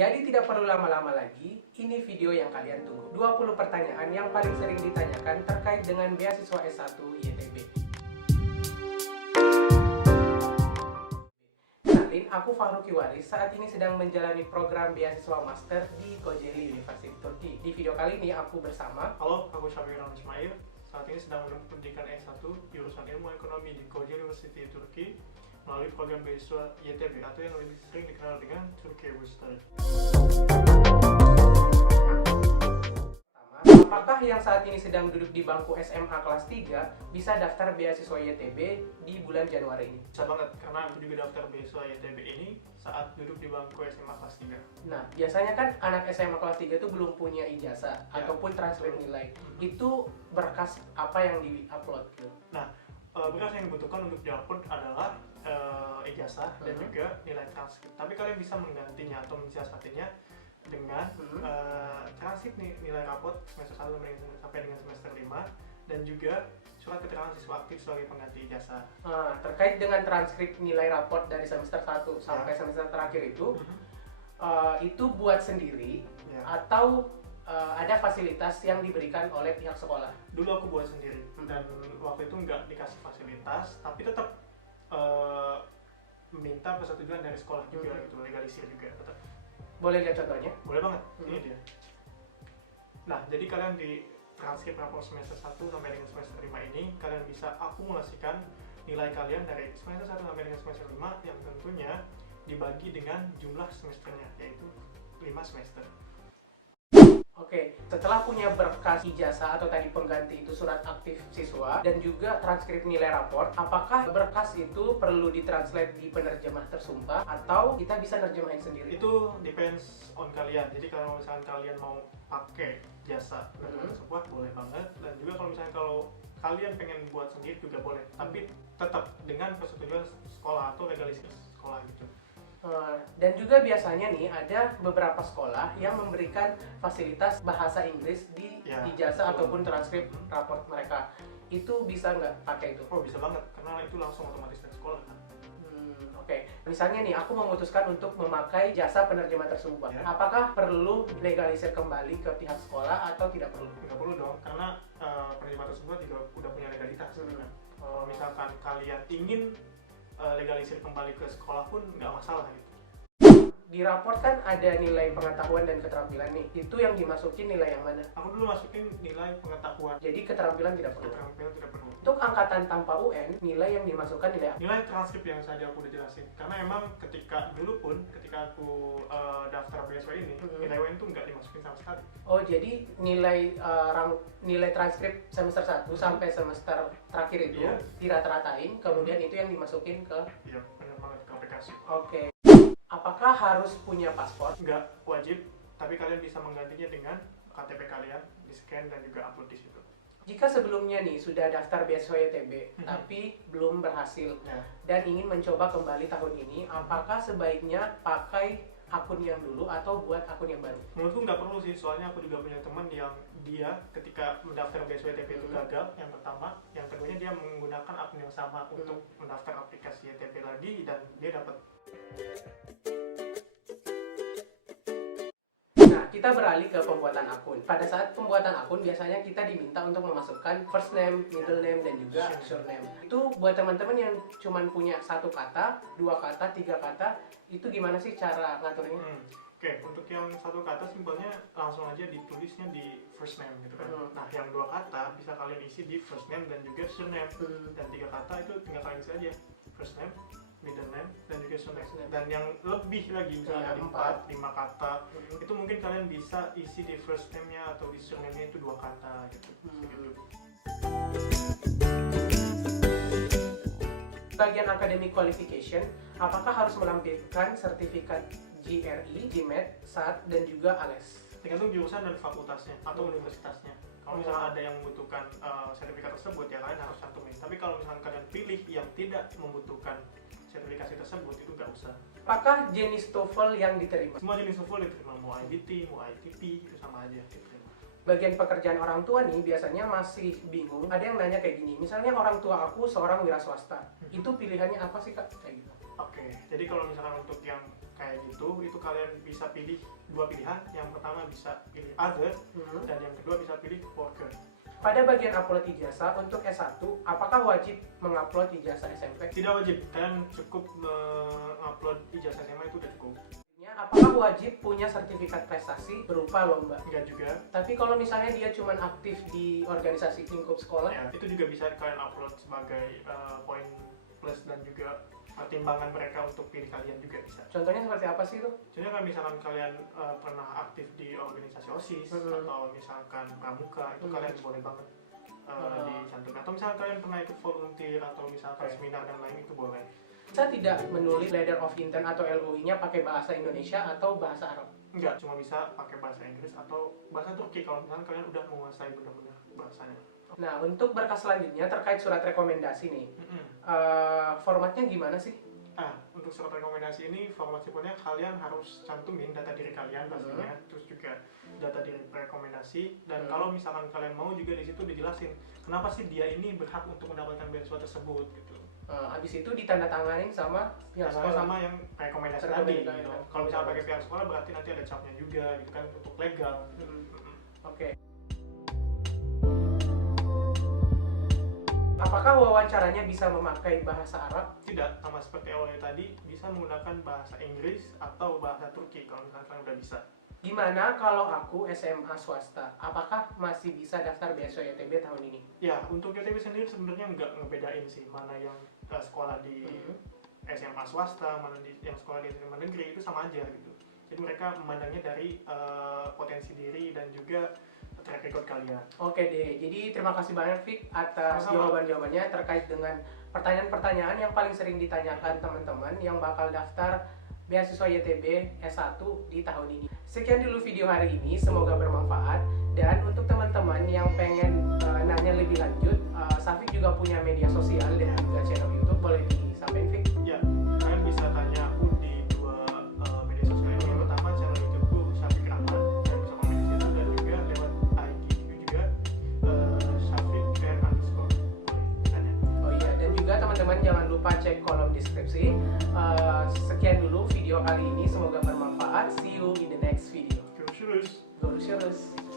Jadi tidak perlu lama-lama lagi, ini video yang kalian tunggu. 20 pertanyaan yang paling sering ditanyakan terkait dengan beasiswa S1 YTB. Kenalin, aku Fahruki Waris, saat ini sedang menjalani program beasiswa master di Kocaeli University Turki. Di video kali ini aku bersama... Halo, aku Syafir Ismail. Saat ini sedang menempuh pendidikan S1 jurusan Ilmu Ekonomi di Kocaeli University Turki melalui program beasiswa YTB atau yang lebih sering dikenal dengan Turkey Study. Apakah yang saat ini sedang duduk di bangku SMA kelas 3 bisa daftar beasiswa YTB di bulan Januari ini? Bisa banget, karena aku juga daftar beasiswa YTB ini saat duduk di bangku SMA kelas 3. Nah, biasanya kan anak SMA kelas 3 itu belum punya ijazah ataupun transkrip nilai. Itu berkas apa yang di-upload gitu? Nah, berkas yang dibutuhkan untuk di-upload adalah ijazah dan juga nilai transkrip. Tapi kalian bisa menggantinya atau mensiasatinya dengan transkrip nilai rapot semester 1 sampai dengan semester 5 dan juga surat keterangan siswa aktif sebagai pengganti ijazah. Terkait dengan transkrip nilai raport dari semester 1 sampai semester terakhir itu buat sendiri atau ada fasilitas yang diberikan oleh pihak sekolah? Dulu aku buat sendiri dan waktu itu nggak dikasih fasilitas, tapi tetap meminta persetujuan dari sekolah juga gitu, legalisir juga tetap. Boleh lihat contohnya? Boleh banget, ini dia. Nah, jadi kalian di transkrip rapor semester 1 sampai dengan semester 5 ini, kalian bisa akumulasikan nilai kalian dari semester 1 sampai dengan semester 5 yang tentunya dibagi dengan jumlah semesternya, yaitu 5 semester. Oke, setelah punya berkas ijazah atau tadi pengganti itu surat aktif siswa dan juga transkrip nilai rapor, apakah berkas itu perlu ditranslate di penerjemah tersumpah atau kita bisa nerjemahin sendiri? Itu depends on kalian. Jadi kalau misalnya kalian mau pakai jasa penerjemah tersumpah boleh banget, dan juga kalau kalian pengen buat sendiri juga boleh, tapi tetap dengan persetujuan sekolah atau legalisir sekolah gitu. Dan juga biasanya nih ada beberapa sekolah yang memberikan fasilitas bahasa Inggris di ijazah ataupun transkrip raport mereka. Itu bisa nggak pakai itu? Oh, bisa banget, karena itu langsung otomatis dari sekolah kan. Oke. Misalnya nih aku memutuskan untuk memakai jasa penerjemah tersumpah. Apakah perlu legalisir kembali ke pihak sekolah atau tidak perlu? Nggak perlu dong, karena penerjemah tersebut juga udah punya legalitas. Kalau misalkan kalian ingin legalisir kembali ke sekolah pun nggak masalah gitu. Di raport kan ada nilai pengetahuan dan keterampilan nih. Itu yang dimasukin nilai yang mana? Aku dulu masukin nilai pengetahuan. Jadi keterampilan tidak perlu. Keterampilan tidak perlu. Untuk angkatan tanpa UN, nilai yang dimasukkan nilai apa? Nilai transkrip yang tadi aku udah jelasin. Karena emang ketika aku daftar beasiswa ini, nilai UN tuh nggak dimasukin sama sekali. Oh, jadi nilai transkrip semester 1 sampai semester terakhir itu dirata-ratain, kemudian itu yang dimasukin ke... Iya, benar banget, ke aplikasi. Oke. Apakah harus punya paspor? Nggak wajib, tapi kalian bisa menggantinya dengan KTP kalian, di-scan dan juga upload di situ. Jika sebelumnya nih sudah daftar beasiswa YTB, tapi belum berhasil dan ingin mencoba kembali tahun ini, apakah sebaiknya pakai akun yang dulu atau buat akun yang baru? Menurutku nggak perlu sih, soalnya aku juga punya teman yang dia ketika mendaftar beasiswa YTB itu gagal, yang pertama, yang keduanya dia menggunakan akun yang sama untuk mendaftar aplikasi YTB lagi dan dia dapat. Nah, kita beralih ke pembuatan akun. Pada saat pembuatan akun biasanya kita diminta untuk memasukkan first name, middle name, dan juga surname. Itu buat teman-teman yang cuma punya 1 kata, 2 kata, 3 kata, itu gimana sih cara ngaturnya? Oke, untuk yang 1 kata simpelnya langsung aja ditulisnya di first name gitu kan. Nah, yang 2 kata bisa kalian isi di first name dan juga surname. Dan 3 kata itu tinggal kalian isi aja first name, middle name, dan juga surname. Dan yang lebih lagi misalnya ada 4, 5 kata, itu mungkin kalian bisa isi di first name-nya atau di surname-nya itu 2 kata gitu. Bagian academic qualification, apakah harus melampirkan sertifikat GRE, GMAT, SAT, dan juga ALES? Tergantung jurusan dan fakultasnya atau universitasnya. Kalau misalnya ada yang membutuhkan sertifikat tersebut, ya kalian harus cantumin. Tapi kalau misalnya kalian pilih yang tidak membutuhkan sertifikasi tersebut, itu nggak usah. Apakah jenis TOEFL yang diterima? Semua jenis TOEFL diterima, mau IBT, mau ITP, itu sama aja diterima. Bagian pekerjaan orang tua nih biasanya masih bingung. Ada yang nanya kayak gini, misalnya orang tua aku seorang wira swasta, itu pilihannya apa sih Kak? Kayak gitu. Oke, jadi kalau misalkan untuk yang kayak gitu, itu kalian bisa pilih dua pilihan. Yang pertama bisa pilih other, dan yang kedua bisa pilih worker. Pada bagian upload ijazah untuk S1, apakah wajib mengupload ijazah SMP? Tidak wajib, kalian cukup mengupload ijazah SMA itu udah cukup. Apakah wajib punya sertifikat prestasi berupa lomba? Enggak juga. Tapi kalau misalnya dia cuma aktif di organisasi lingkup sekolah, Ya, itu juga bisa kalian upload sebagai poin plus dan juga pertimbangan mereka untuk pilih kalian juga bisa. contohnya seperti apa sih itu? Contohnya kalau misalkan kalian pernah aktif di organisasi OSIS atau misalkan pramuka, itu kalian boleh banget dicantumkan. Atau misalkan kalian pernah ikut volunteer atau misalkan seminar dan lain, itu boleh. Bisa tidak menulis letter of intent atau LOI-nya pakai bahasa Indonesia atau bahasa Arab? Enggak, cuma bisa pakai bahasa Inggris atau bahasa Turki kalau misalkan kalian udah menguasai benar-benar bahasanya. Nah, untuk berkas selanjutnya terkait surat rekomendasi nih, formatnya gimana sih? Untuk surat rekomendasi ini format simpelnya kalian harus cantumin data diri kalian pastinya, terus juga data diri rekomendasi, dan kalau misalkan kalian mau juga di situ dijelasin kenapa sih dia ini berhak untuk mendapatkan beasiswa tersebut gitu. Habis itu ditandatanganin sama pihak sekolah. Sama yang rekomendasi tadi gitu. Kalau misalnya pakai pihak sekolah berarti nanti ada capnya juga gitu kan untuk legal. Oke. Apakah wawancaranya bisa memakai bahasa Arab? Tidak, sama seperti awalnya tadi, bisa menggunakan bahasa Inggris atau bahasa Turki kalau misalkan kalian udah bisa. Gimana kalau aku SMA swasta? Apakah masih bisa daftar beasiswa YTB tahun ini? Ya, untuk YTB sendiri sebenarnya nggak ngebedain sih mana yang sekolah di SMA swasta, mana yang sekolah di SMA negeri, itu sama aja gitu. Jadi mereka memandangnya dari potensi diri dan juga track record kalian. Oke deh, jadi terima kasih banyak Fik atas jawaban-jawabannya terkait dengan pertanyaan-pertanyaan yang paling sering ditanyakan teman-teman yang bakal daftar beasiswa YTB S1 di tahun ini. Sekian dulu video hari ini, semoga bermanfaat. Dan untuk teman-teman yang pengen nanya lebih lanjut, Safik juga punya media sosial dan juga channel YouTube, boleh disampaikan Fik? Ya, kalian bisa tanya aku di dua media sosial ini. Yang pertama channel YouTubeku Safik Rahman, kalian bisa komen di situ, dan juga lewat IG juga Safik _. Tanya. Oh iya, dan juga teman-teman jangan lupa cek kolom deskripsi. Sekian dulu video kali ini, semoga bermanfaat. See you in the next video. Terus. Lurus.